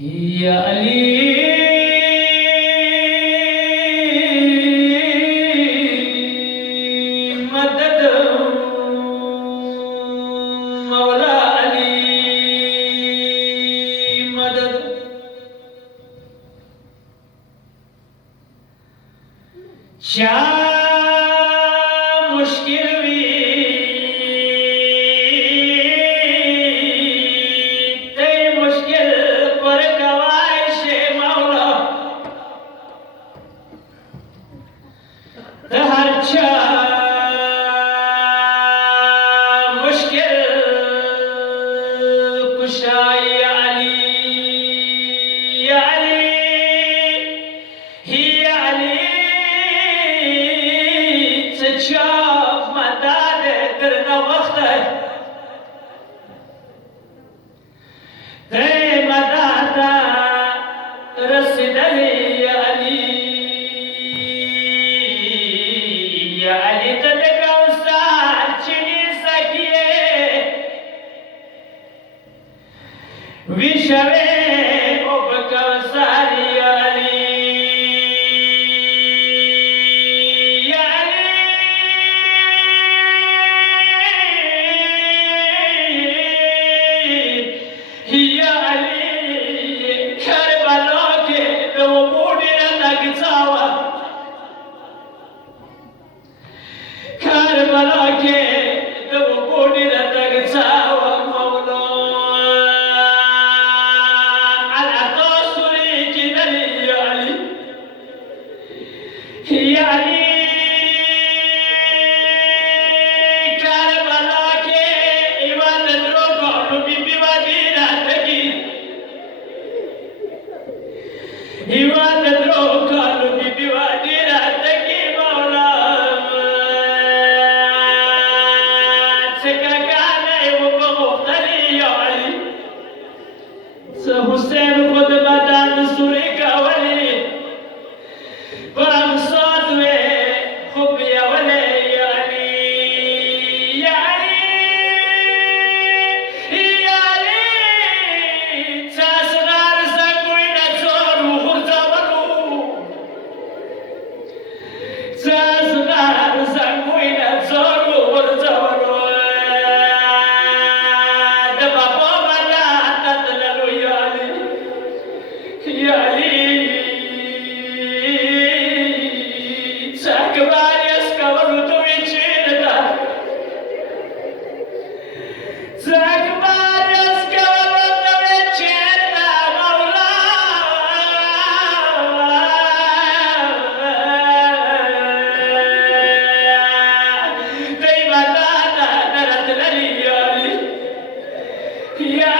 يا علي مدد مولا علي مدد मुश्किल भी तेरी मुश्किल पर कवाइश मौला हर मुश्किल कुशाई अली या अली ही अली تشاف مدانه درنا وقته تي مدانا رسد لي يا علي يا علي تدقى وسال چني سكيه وشوي وبكى وسال يا علي يا علي كربلا के दो बूढ़े लगजावा كربلا के दो बूढ़े लगजावा मौला على توصلي كدلي يا علي يا علي كربلا के इबादत रोको बीबी वादीना तकी इबादत रोको बीबी वादीना तकी मौला सकाकाने वो मुख्तली या अली हुसैन खुद बदान सूरी का वली बरमसात में खुब या वली या अली या अली या अली सासरार संगुई न छोरू हुरजावरू सासरार संगुई न छोरू हुरजावरू दबा बोमला तदलू या अली या Ali Zakvarias Kavalutovichinda Zakvarias Kavalutovichinda Maula Dei Madana Naratlali Ya